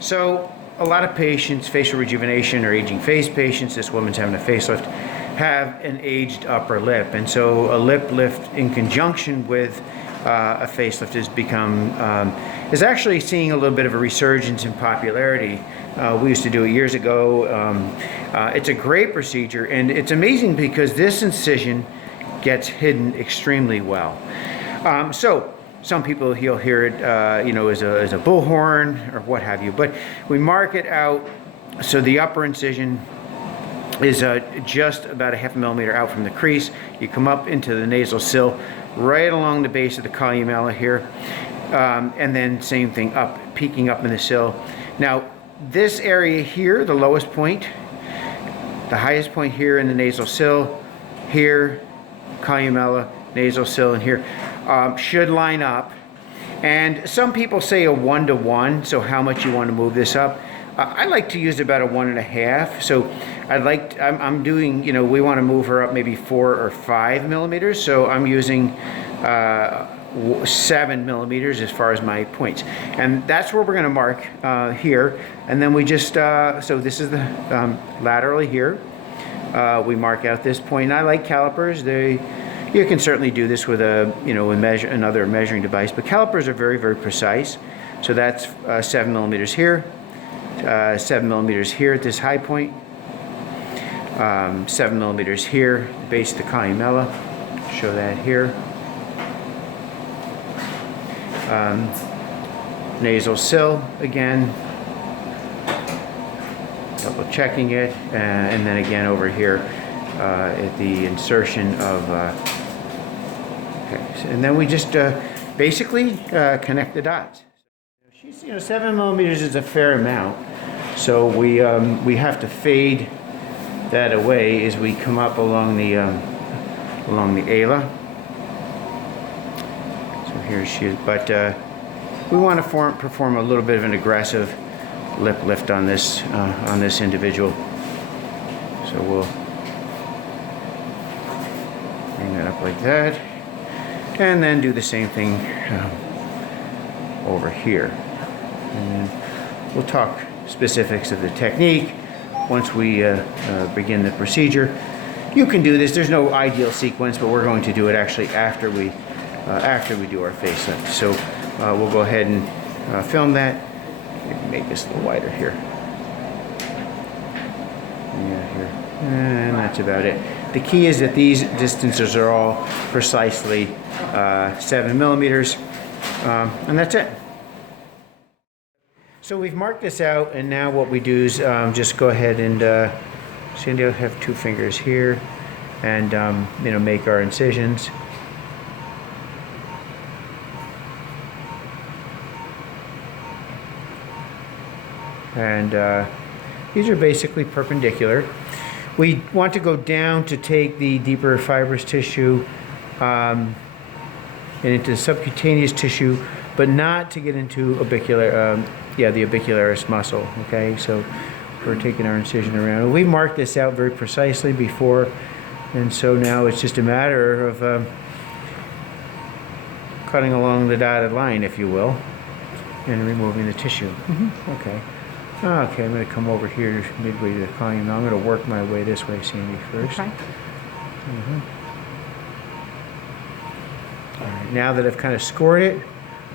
So a lot of patients, facial rejuvenation or aging face patients, this woman's having a facelift, have an aged upper lip. And so a lip lift in conjunction with a facelift has become, is actually seeing a little bit of a resurgence in popularity. We used to do it years ago. It's a great procedure, and it's amazing because this incision gets hidden extremely well. So some people, you'll hear it, you know, as a bullhorn or what have you, but we mark it out so the upper incision is just about a ½ millimeter out from the crease. You come up into the nasal sill, right along the base of the columella here, and then same thing up, peeking up in the sill. Now, this area here, the lowest point, the highest point here in the nasal sill, here, columella, nasal sill, and here, should line up. And some people say a 1-to-1, so how much you want to move this up. I like to use about a 1.5. So I'm doing, you know, we want to move her up maybe 4 or 5 millimeters. So I'm using 7 millimeters as far as my points. And that's where we're going to mark here. And then we just, so this is the laterally here. We mark out this point. And I like calipers. You can certainly do this with a, you know, another measuring device, but calipers are very, very precise. So that's 7 millimeters here, 7 millimeters here at this high point, 7 millimeters here, base of the columella. Show that here. Nasal sill again, double checking it, and then again over here at the insertion of. Okay, and then we just basically connect the dots. She's, you know, 7 millimeters is a fair amount, so we have to fade that away as we come up along the ala. So here she is, but we want to perform a little bit of an aggressive lip lift on this individual. So we'll bring that up like that, and then do the same thing over here. And then we'll talk specifics of the technique once we begin the procedure. You can do this. There's no ideal sequence, but we're going to do it actually after we do our facelift. So we'll go ahead and film that. Make this a little wider here. Yeah, here. And that's about it. The key is that these distances are all precisely 7 millimeters, and that's it. So we've marked this out, and now what we do is just go ahead and Cindy will have 2 fingers here, and you know, make our incisions. And these are basically perpendicular. We want to go down to take the deeper fibrous tissue and into the subcutaneous tissue, but not to get into the orbicularis muscle. Okay, so we're taking our incision around. We marked this out very precisely before, and so now it's just a matter of cutting along the dotted line, if you will, and removing the tissue. Okay. Okay, I'm going to come over here midway to the column. Now I'm going to work my way this way, Sandy, first. Okay. All right, now that I've kind of scored it,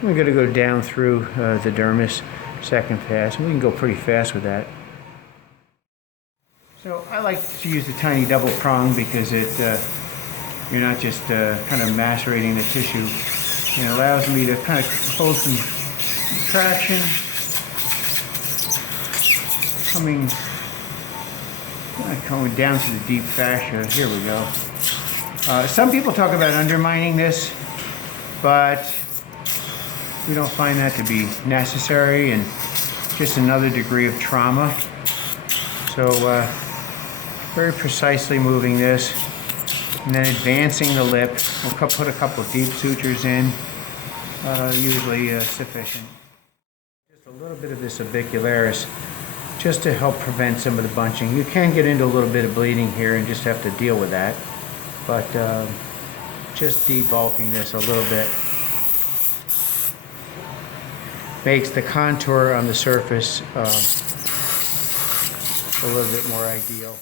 I'm going to go down through the dermis second pass. We can go pretty fast with that. So I like to use the tiny double prong because you're not just kind of macerating the tissue. It allows me to kind of hold some traction. Coming down to the deep fascia. Here we go. Some people talk about undermining this, but we don't find that to be necessary, and just another degree of trauma. So very precisely moving this, and then advancing the lip. We'll put a couple of deep sutures in, usually sufficient. Just a little bit of this orbicularis, just to help prevent some of the bunching. You can get into a little bit of bleeding here and just have to deal with that. But just debulking this a little bit. makes the contour on the surface a little bit more ideal.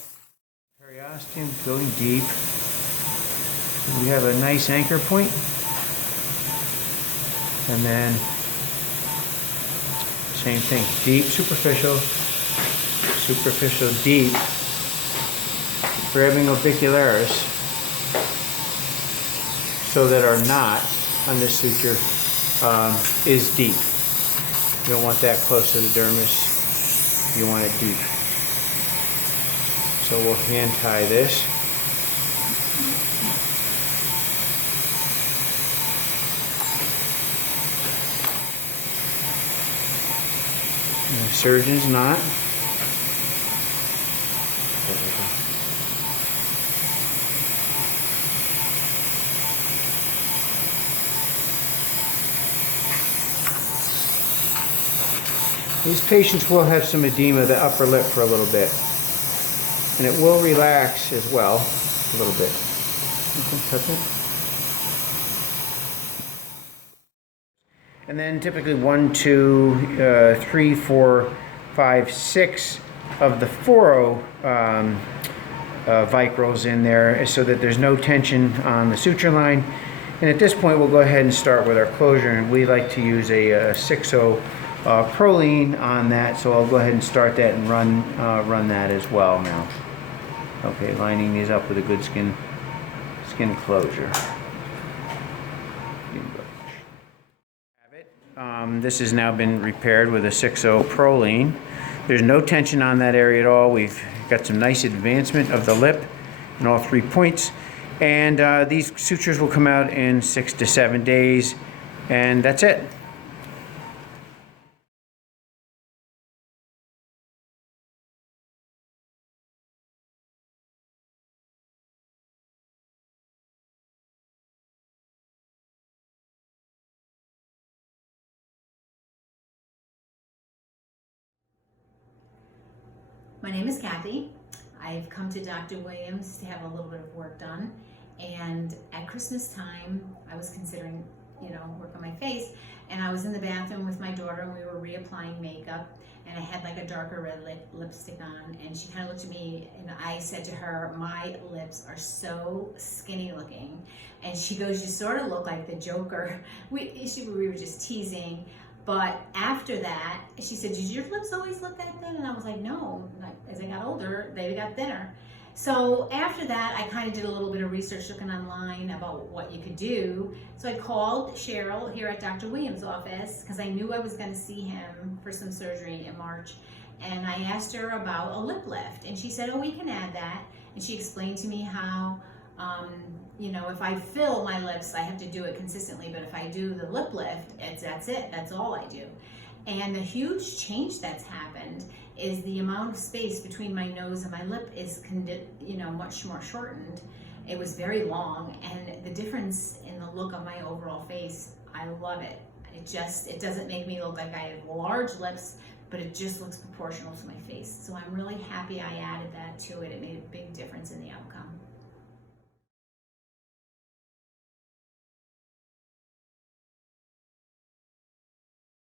Periosteal going deep. We have a nice anchor point, and then same thing, deep, superficial, deep. Grabbing Orbicularis so that our knot on this suture is deep. You don't want that close to the dermis. You want it deep. So we'll hand tie this. And the surgeon's knot. These patients will have some edema of the upper lip for a little bit. And it will relax as well, a little bit. And then typically 1, 2, 3, 4, 5, 6 of the foro Vicryls in there so that there's no tension on the suture line. And at this point we'll go ahead and start with our closure, and we like to use a 6-0 Prolene on that, so I'll go ahead and start that and run that as well now. Okay, lining these up with a good skin closure. This has now been repaired with a 6-0 Prolene. There's no tension on that area at all. We've got some nice advancement of the lip in all 3 points, and these sutures will come out in 6 to 7 days, and that's it. My name is Kathy. I've come to Dr. Williams to have a little bit of work done, and at Christmas time I was considering, work on my face, and I was in the bathroom with my daughter and we were reapplying makeup, and I had like a darker red lipstick on, and she kind of looked at me and I said to her, my lips are so skinny looking, and she goes, you sort of look like the Joker. We were just teasing. But after that, she said, did your lips always look that thin? And I was like, no. As I got older, they got thinner. So after that, I kind of did a little bit of research looking online about what you could do. So I called Cheryl here at Dr. Williams' office because I knew I was going to see him for some surgery in March. And I asked her about a lip lift. And she said, oh, we can add that. And she explained to me how if I fill my lips, I have to do it consistently, but if I do the lip lift, that's it, that's all I do. And the huge change that's happened is the amount of space between my nose and my lip is, much more shortened. It was very long, and the difference in the look of my overall face, I love it. It doesn't make me look like I have large lips, but it just looks proportional to my face. So I'm really happy I added that to it. It made a big difference in the outcome.